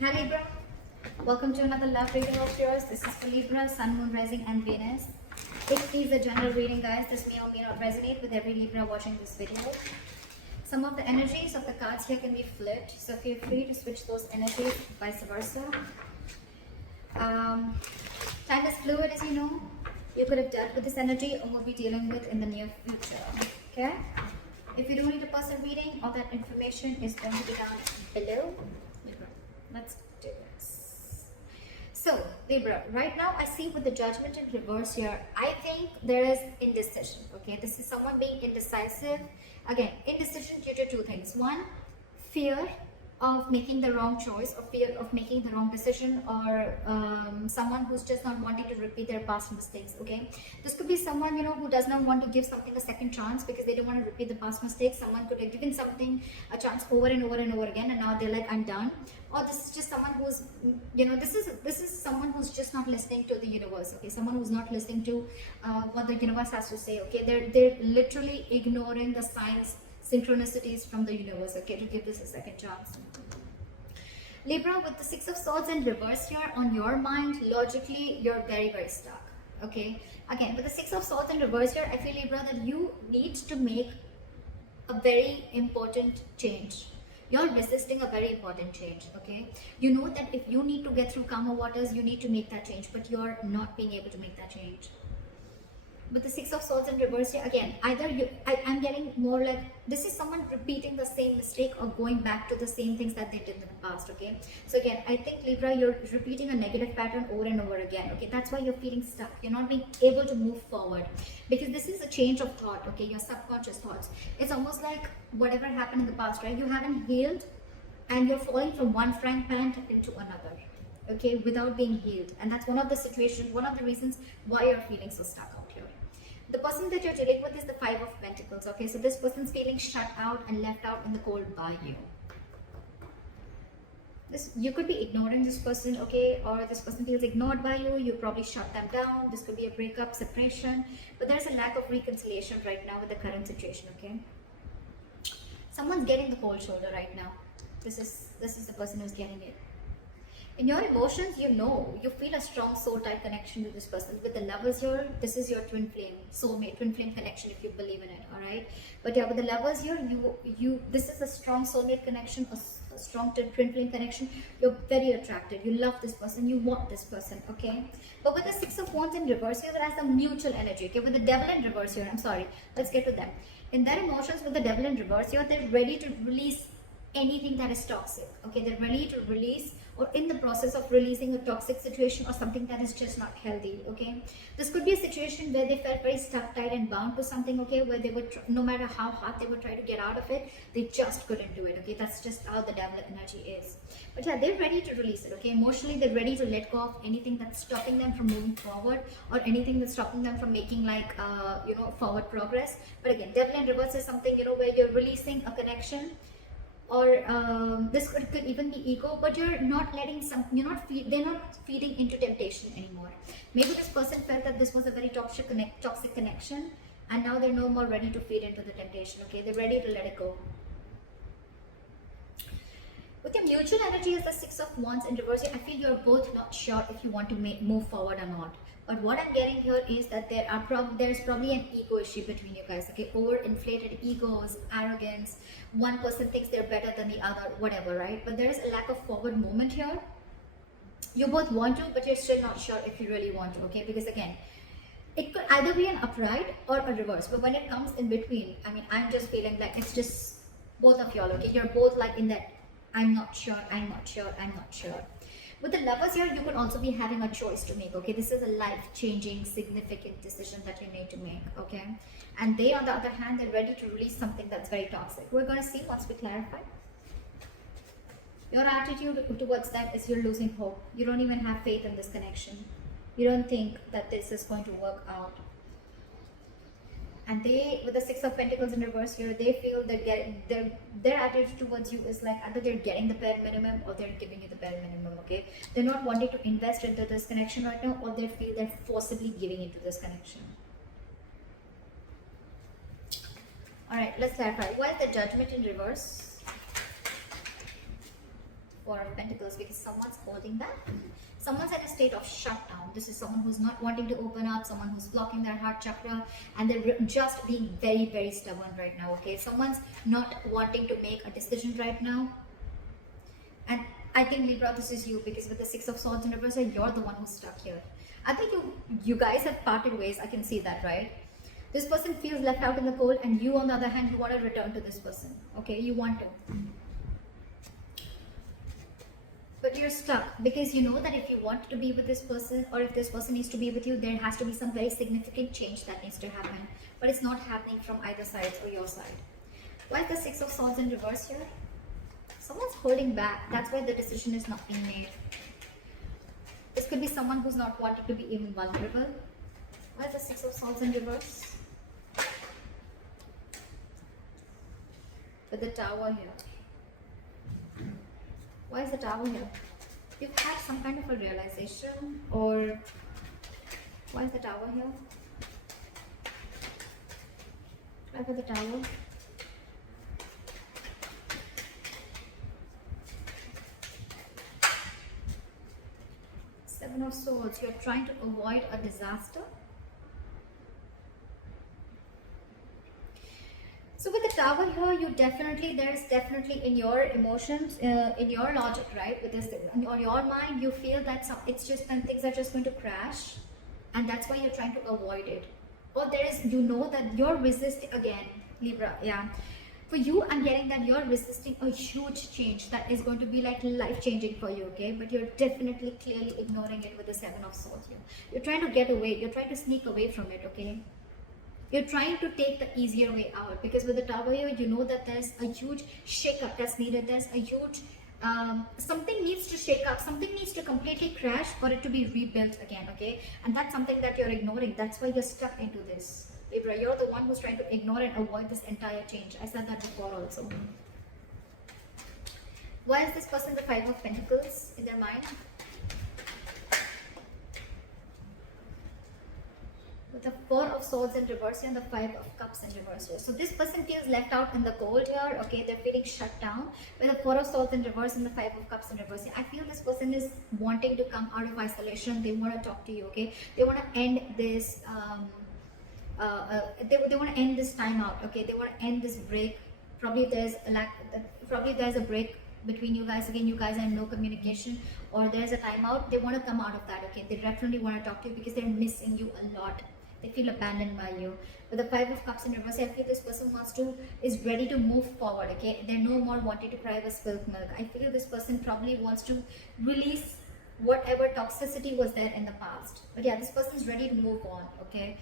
Hi Libra, welcome to another love reading of yours. This is for Libra, Sun, Moon, Rising and Venus. It is a general reading, guys. This may or may not resonate with every Libra watching this video. Some of the energies of the cards here can be flipped, so feel free to switch those energies, vice versa. Time is fluid, as you know. You could have dealt with this energy or will be dealing with in the near future. Okay? If you do need a personal reading, all that information is going to be down below. Let's do this. So, Libra, right now I see with the Judgment in reverse here, I think there is indecision. Okay, this is someone being indecisive. Again, indecision due to two things. One, fear of making the wrong choice, or fear of making the wrong decision, or someone who's just not wanting to repeat their past mistakes. Okay, this could be someone, you know, who does not want to give something a second chance because they don't want to repeat the past mistakes. Someone could have given something a chance over and over and over again, and now they're like, I'm done. Or this is just someone who's, you know, this is someone who's just not listening to the universe. Okay, someone who's not listening to what the universe has to say. Okay, they're literally ignoring the signs, synchronicities from the universe, okay, to give this a second chance. Libra, with the Six of Swords in reverse here, on your mind, logically, you're very, very stuck, okay? Again, with the Six of Swords in reverse here, I feel, Libra, that you need to make a very important change. You're resisting a very important change, okay? You know that if you need to get through calmer waters, you need to make that change, but you're not being able to make that change. With the Six of Swords in reverse here, again, either I'm getting more like this is someone repeating the same mistake or going back to the same things that they did in the past, okay? So again, I think, Libra, you're repeating a negative pattern over and over again, okay? That's why you're feeling stuck. You're not being able to move forward because this is a change of thought, okay? Your subconscious thoughts. It's almost like whatever happened in the past, right? You haven't healed and you're falling from one frying pan into another, okay, without being healed. And that's one of the situations, one of the reasons why you're feeling so stuck out here. The person that you're dealing with is the Five of Pentacles, okay? So this person's feeling shut out and left out in the cold by you. You could be ignoring this person, okay? Or this person feels ignored by you. You probably shut them down. This could be a breakup, separation. But there's a lack of reconciliation right now with the current situation, okay? Someone's getting the cold shoulder right now. This is the person who's getting it. In your emotions, you know, you feel a strong soul-type connection to this person. With the Lovers here, this is your twin flame, soulmate, twin flame connection if you believe in it, all right? But yeah, with the Lovers here, this is a strong soulmate connection, a strong twin flame connection. You're very attracted. You love this person. You want this person, okay? But with the Six of Wands in reverse here, there has a mutual energy, okay? With the Devil in reverse here, I'm sorry, let's get to them. In their emotions, with the Devil in reverse here, they're ready to release anything that is toxic, okay? They're ready to release or in the process of releasing a toxic situation or something that is just not healthy, okay? This could be a situation where they felt very stuck, tight and bound to something, okay? Where they would, no matter how hard they would try to get out of it, they just couldn't do it, okay? That's just how the Devil energy is. But yeah, they're ready to release it, okay? Emotionally, they're ready to let go of anything that's stopping them from moving forward or anything that's stopping them from making like, you know, forward progress. But again, Devil in reverse is something, you know, where you're releasing a connection, or this could even be ego, but you're not letting they're not feeding into temptation anymore. Maybe this person felt that this was a very toxic connection, and now they're no more ready to feed into the temptation, okay? They're ready to let it go. With your mutual energy as the Six of Wands in reverse, I feel you're both not sure if you want to move forward or not. But what I'm getting here is that there's probably an ego issue between you guys, okay? Overinflated egos, arrogance. One person thinks they're better than the other, whatever, right? But there is a lack of forward movement here. You both want to, but you're still not sure if you really want to, okay? Because again, it could either be an upright or a reverse. But when it comes in between, I mean, I'm just feeling like it's just both of y'all, okay? You're both like in that, I'm not sure, I'm not sure, I'm not sure. With the Lovers here, you could also be having a choice to make, okay? This is a life-changing, significant decision that you need to make, okay? And they, on the other hand, they're ready to release something that's very toxic. We're going to see once we clarify. Your attitude towards them is you're losing hope. You don't even have faith in this connection. You don't think that this is going to work out. And they, with the Six of Pentacles in reverse here, they feel that their attitude towards you is like either they're getting the bare minimum or they're giving you the bare minimum, okay? They're not wanting to invest into this connection right now, or they feel they're forcibly giving into this connection. All right, let's clarify. Why is the Judgment in reverse? Four of Pentacles, because someone's holding back. Someone's at a state of shutdown. This is someone who's not wanting to open up, someone who's blocking their heart chakra, and they're just being very, very stubborn right now, okay? Someone's not wanting to make a decision right now. And I think, Libra, this is you, because with the Six of Swords in reverse, you're the one who's stuck here. I think you guys have parted ways. I can see that, right? This person feels left out in the cold, and you, on the other hand, you want to return to this person, okay? You want to. But you're stuck, because you know that if you want to be with this person, or if this person needs to be with you, there has to be some very significant change that needs to happen. But it's not happening from either side or your side. Why is the Six of Swords in reverse here? Someone's holding back. That's why the decision is not being made. This could be someone who's not wanting to be even vulnerable. Why is the Six of Swords in reverse? With the Tower here. Why is the Tower here? You've had some kind of a realization, or why is the Tower here? Why for the Tower? Seven of Swords. You're trying to avoid a disaster. So with the Tower here, there's definitely in your emotions, in your logic, right? With this, on your mind, you feel that things are just going to crash, and that's why you're trying to avoid it. Or you know that you're resisting again, Libra. Yeah, for you, I'm getting that you're resisting a huge change that is going to be like life-changing for you, okay? But you're definitely clearly ignoring it with the Seven of Swords here. You're trying to get away. You're trying to sneak away from it, okay? You're trying to take the easier way out, because with the Tower here, you know that there's a huge shake-up that's needed. There's a huge, something needs to shake up. Something needs to completely crash for it to be rebuilt again, okay? And that's something that you're ignoring. That's why you're stuck into this. Libra, you're the one who's trying to ignore and avoid this entire change. I said that before also. Why is this person the Five of Pentacles in their mind? With the Four of Swords in reverse and the Five of Cups in reverse here. So this person feels left out in the cold here, okay? They're feeling shut down. With the Four of Swords in reverse and the Five of Cups in reverse here. I feel this person is wanting to come out of isolation. They want to talk to you, okay? They want to end this, they want to end this time out, okay? They want to end this break. Probably there's a break between you guys. Again, you guys are in no communication, or there's a timeout. They want to come out of that, okay? They definitely want to talk to you because they're missing you a lot. They feel abandoned by you. With the Five of Cups in reverse, I feel this person is ready to move forward, okay? They're no more wanting to cry with spilled milk. I feel this person probably wants to release whatever toxicity was there in the past. But yeah, this person is ready to move on, okay?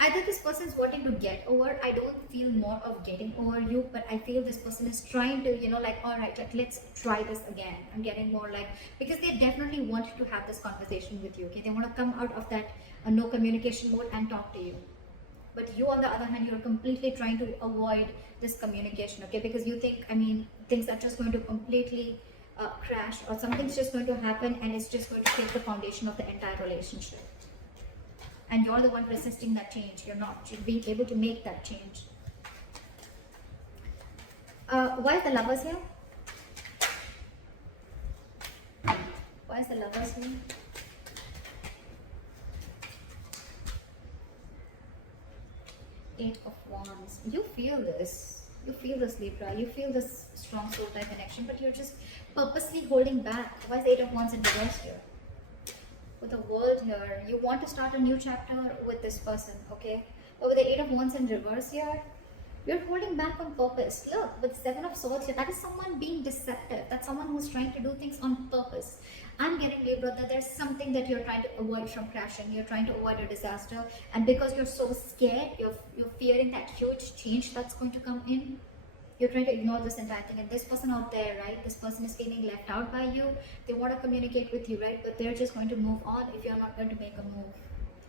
Either this person is wanting to get over. I don't feel more of getting over you, but I feel this person is trying to, alright, let's try this again. I'm getting more because they definitely want to have this conversation with you, okay? They want to come out of that no communication mode and talk to you. But you, on the other hand, you're completely trying to avoid this communication, okay? Because you think, things are just going to completely crash, or something's just going to happen and it's just going to take the foundation of the entire relationship. And you're the one resisting that change. You're not being able to make that change. Why is the Lovers here? Why is the Lovers here? Eight of Wands. You feel this. You feel this, Libra. You feel this strong soul type connection, but you're just purposely holding back. Why is the Eight of Wands in reverse here? With the World here, you want to start a new chapter with this person, okay? But with the Eight of Wands in reverse here, you're holding back on purpose. Look, with Seven of Swords here, that is someone being deceptive. That's someone who's trying to do things on purpose. I'm getting, Libra, that there's something that you're trying to avoid from crashing. You're trying to avoid a disaster, and because you're so scared, you're fearing that huge change that's going to come in. You're trying to ignore this entire thing. And this person out there, right? This person is feeling left out by you. They want to communicate with you, right? But they're just going to move on if you're not going to make a move.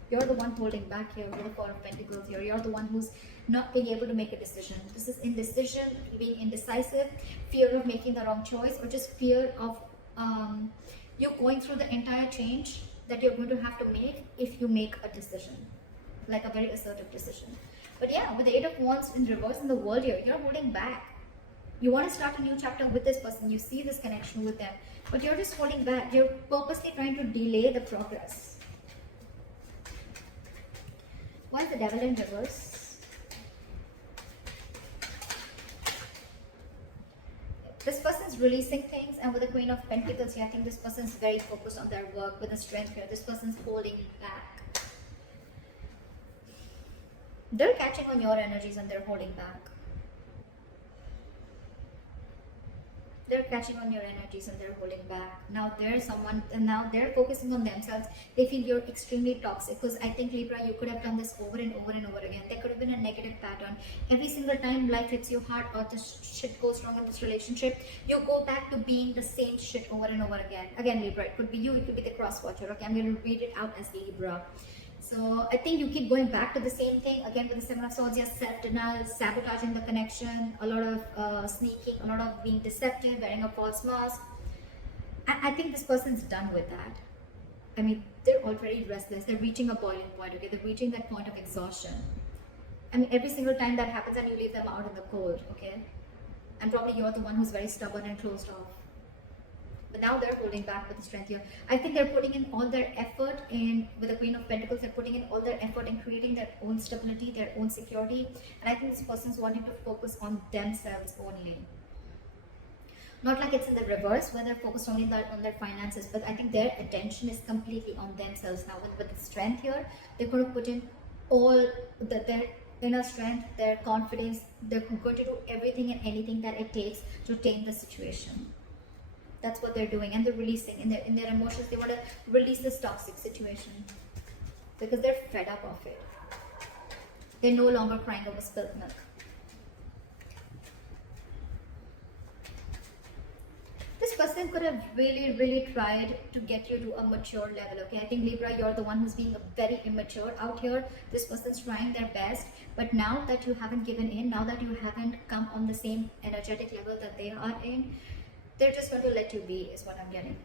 You're the one holding back here with the Four of Pentacles here. You're the one who's not being able to make a decision. This is indecision, being indecisive, fear of making the wrong choice, or just fear of you going through the entire change that you're going to have to make if you make a decision, like a very assertive decision. But yeah, with the Eight of Wands in reverse in the World here, you're holding back. You want to start a new chapter with this person. You see this connection with them, but you're just holding back. You're purposely trying to delay the progress. Why is the devil in reverse? This person's releasing things, and with the Queen of Pentacles here, I think this person's very focused on their work with the strength here. This person's holding back. They're catching on your energies and they're holding back. They're catching on your energies and they're holding back. Now there's someone, and now they're focusing on themselves. They feel you're extremely toxic, because I think, Libra, you could have done this over and over and over again. There could have been a negative pattern. Every single time life hits you hard or this shit goes wrong in this relationship, you go back to being the same shit over and over again. Again, Libra, it could be you, it could be the cross watcher. Okay, I'm going to read it out as Libra. So I think you keep going back to the same thing again with the Seven of Swords. Yes, self-denial, sabotaging the connection, a lot of sneaking, a lot of being deceptive, wearing a false mask. I think this person's done with that. I mean, they're already restless. They're reaching a boiling point. Okay, they're reaching that point of exhaustion. I mean, every single time that happens, and you leave them out in the cold. Okay, and probably you're the one who's very stubborn and closed off. But now they're holding back with the strength here. I think they're putting in all their effort in, with the Queen of Pentacles, they're putting in all their effort in creating their own stability, their own security. And I think this person's wanting to focus on themselves only. Not like it's in the reverse where they're focused only on their finances, but I think their attention is completely on themselves now. With the strength here, they're going to put in all their inner strength, their confidence. They're going to do everything and anything that it takes to tame the situation. That's what they're doing, and they're releasing in their emotions. They want to release this toxic situation because they're fed up of it. They're no longer crying over spilt milk. This person could have really tried to get you to a mature level. Okay, I think, Libra, you're the one who's being very immature out here. This person's trying their best, but now that you haven't given in, now that you haven't come on the same energetic level that they are in, they're just going to let you be, is what I'm getting.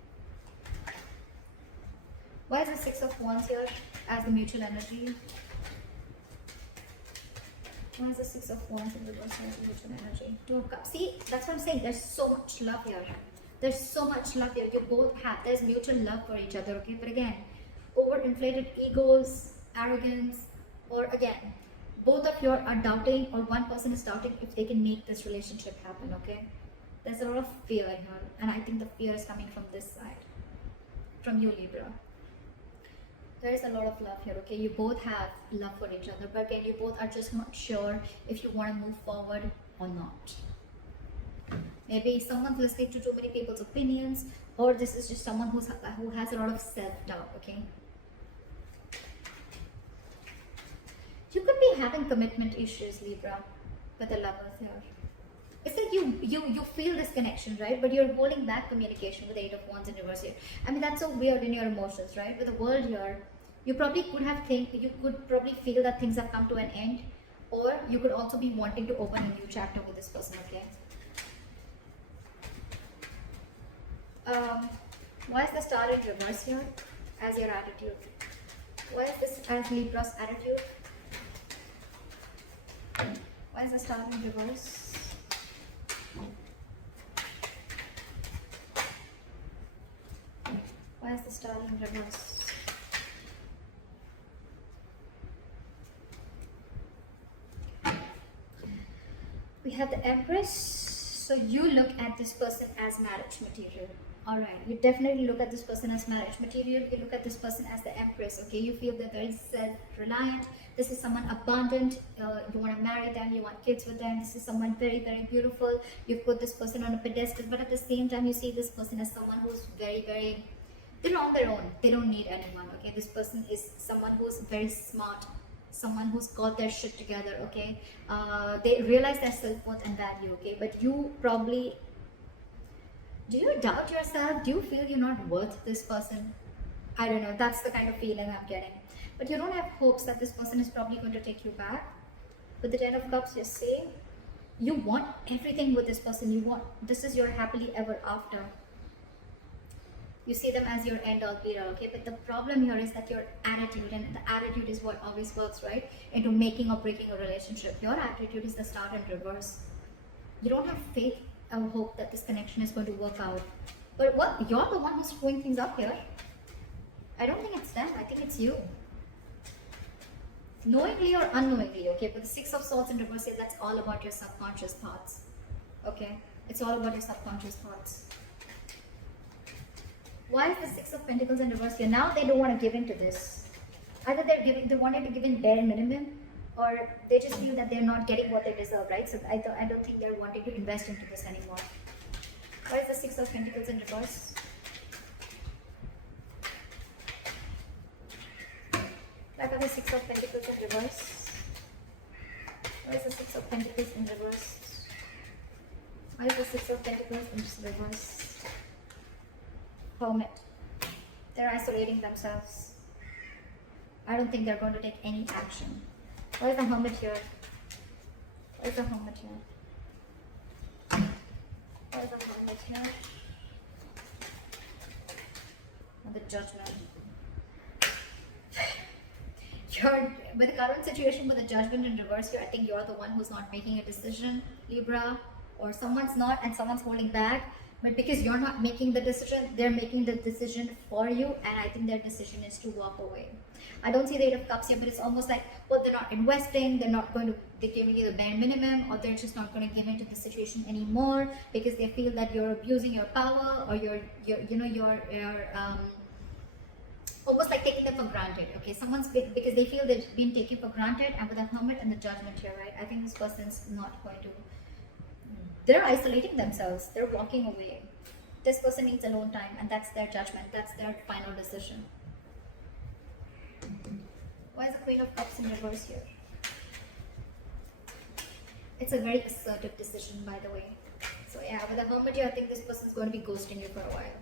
Why is the Six of Wands here as the mutual energy? Why is the Six of Wands in reverse as the mutual energy? Two of Cups. See, that's what I'm saying. There's so much love here. There's so much love here. You both have. There's mutual love for each other, okay? But again, overinflated egos, arrogance, or again, both of you are doubting, or one person is doubting if they can make this relationship happen, okay? There's a lot of fear here, and I think the fear is coming from this side, from you, Libra. There is a lot of love here, okay? You both have love for each other, but again, you both are just not sure if you want to move forward or not. Maybe someone's listening to too many people's opinions, or this is just someone who has a lot of self-doubt, okay? You could be having commitment issues, Libra, with the Lovers here. It's like you feel this connection, right? But you're holding back communication with the Eight of Wands in reverse here. I mean, that's so weird in your emotions, right? With the World here, you probably could probably feel that things have come to an end, or you could also be wanting to open a new chapter with this person, okay? Why is the Star in reverse here as your attitude? Why is this as Libra's attitude? Why is the Star in reverse? Why is the Star in reverse? We have the Empress. So you look at this person as marriage material. Alright, you definitely look at this person as marriage material. You look at this person as the Empress, okay? You feel they're very self-reliant. This is someone abundant. You want to marry them, you want kids with them. This is someone very beautiful. You put this person on a pedestal, but at the same time, you see this person as someone who's very, they're on their own. They don't need anyone, okay? This person is someone who's very smart, someone who's got their shit together, okay? They realize their self-worth and value, okay? But you probably, do you doubt yourself? Do you feel you're not worth this person? I don't know. That's the kind of feeling I'm getting. But you don't have hopes that this person is probably going to take you back. With the Ten of Cups, you see, you want everything with this person. You want, this is your happily ever after. You see them as your end all be all, okay? But the problem here is that your attitude, and the attitude is what always works, right? Into making or breaking a relationship. Your attitude is the Star in reverse. You don't have faith or hope that this connection is going to work out. But what? You're the one who's screwing things up here. I don't think it's them. I think it's you. Knowingly or unknowingly, okay? But the Six of Swords in reverse here, that's all about your subconscious thoughts. Okay? It's all about your subconscious thoughts. Why is the Six of Pentacles in reverse here? Now they don't want to give in to this. Either they wanted to give in bare minimum, or they just feel that they're not getting what they deserve, right? So I don't think they're wanting to invest into this anymore. Why is the Six of Pentacles in reverse? Why are the Six of Pentacles in reverse? Why is the Six of Pentacles in reverse? Why is the Six of Pentacles in reverse? Hermit. They're isolating themselves. I don't think they're going to take any action. Why is the Hermit here? Why is the Hermit here? Why is the Hermit here? And the Judgment. With the current situation, with the Judgment in reverse here, I think you're the one who's not making a decision, Libra, or someone's not and someone's holding back. But because you're not making the decision, they're making the decision for you, and I think their decision is to walk away. I don't see the Eight of Cups here, but it's almost like, well, they're not investing, they're giving you the bare minimum, or they're just not going to give into the situation anymore because they feel that you're abusing your power, or you're almost like taking them for granted. Okay, because they feel they've been taken for granted, and with the Hermit and the Judgment here, right? I think this person's not going to. They're isolating themselves. They're walking away. This person needs alone time, and that's their judgment. That's their final decision. Why is the Queen of Cups in reverse here? It's a very assertive decision, by the way. So yeah, with the Hermit here, I think this person's going to be ghosting you for a while.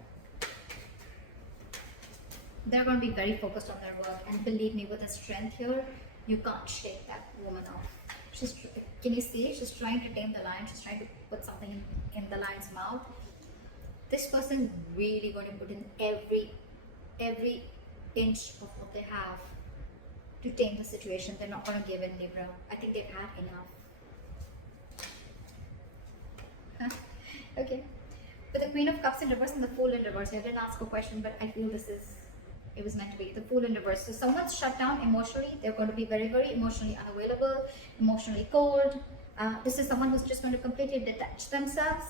They're going to be very focused on their work, and believe me, with the strength here, you can't shake that woman off. Can you see? She's trying to tame the lion. She's trying to put something in the lion's mouth. This person really going to put in every inch of what they have to tame the situation. They're not going to give in, Libra. I think they've had enough. Okay. With the Queen of Cups in reverse and the Fool in reverse, I didn't ask a question, but I feel it was meant to be. The Fool in reverse. So someone's shut down emotionally. They're going to be very, very emotionally unavailable, emotionally cold. This is someone who's just going to completely detach themselves.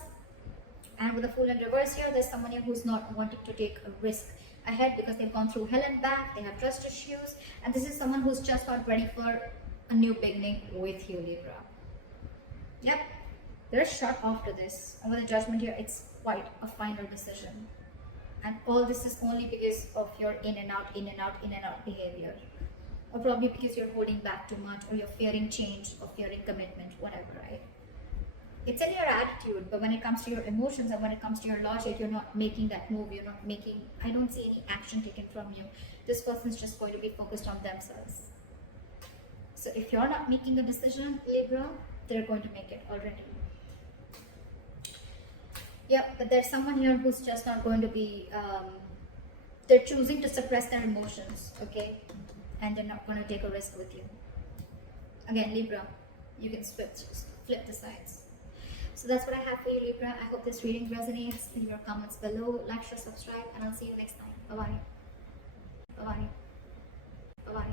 And with the Fool in reverse here, there's someone here who's not wanting to take a risk ahead because they've gone through hell and back. They have trust issues. And this is someone who's just got ready for a new beginning with you, Libra. Yep. They're shut off to this. And with the Judgment here, it's quite a final decision. And all this is only because of your in and out behavior. Or probably because you're holding back too much, or you're fearing change, or fearing commitment, whatever, right? It's in your attitude, but when it comes to your emotions and when it comes to your logic, you're not making that move. I don't see any action taken from you. This person's just going to be focused on themselves. So if you're not making a decision, Libra, they're going to make it already. Yeah, but there's someone here who's just not going to be, they're choosing to suppress their emotions, okay? And they're not going to take a risk with you. Again, Libra, you can flip the sides. So that's what I have for you, Libra. I hope this reading resonates. Leave your comments below, like, share, subscribe, and I'll see you next time. Bye-bye. Bye-bye. Bye-bye.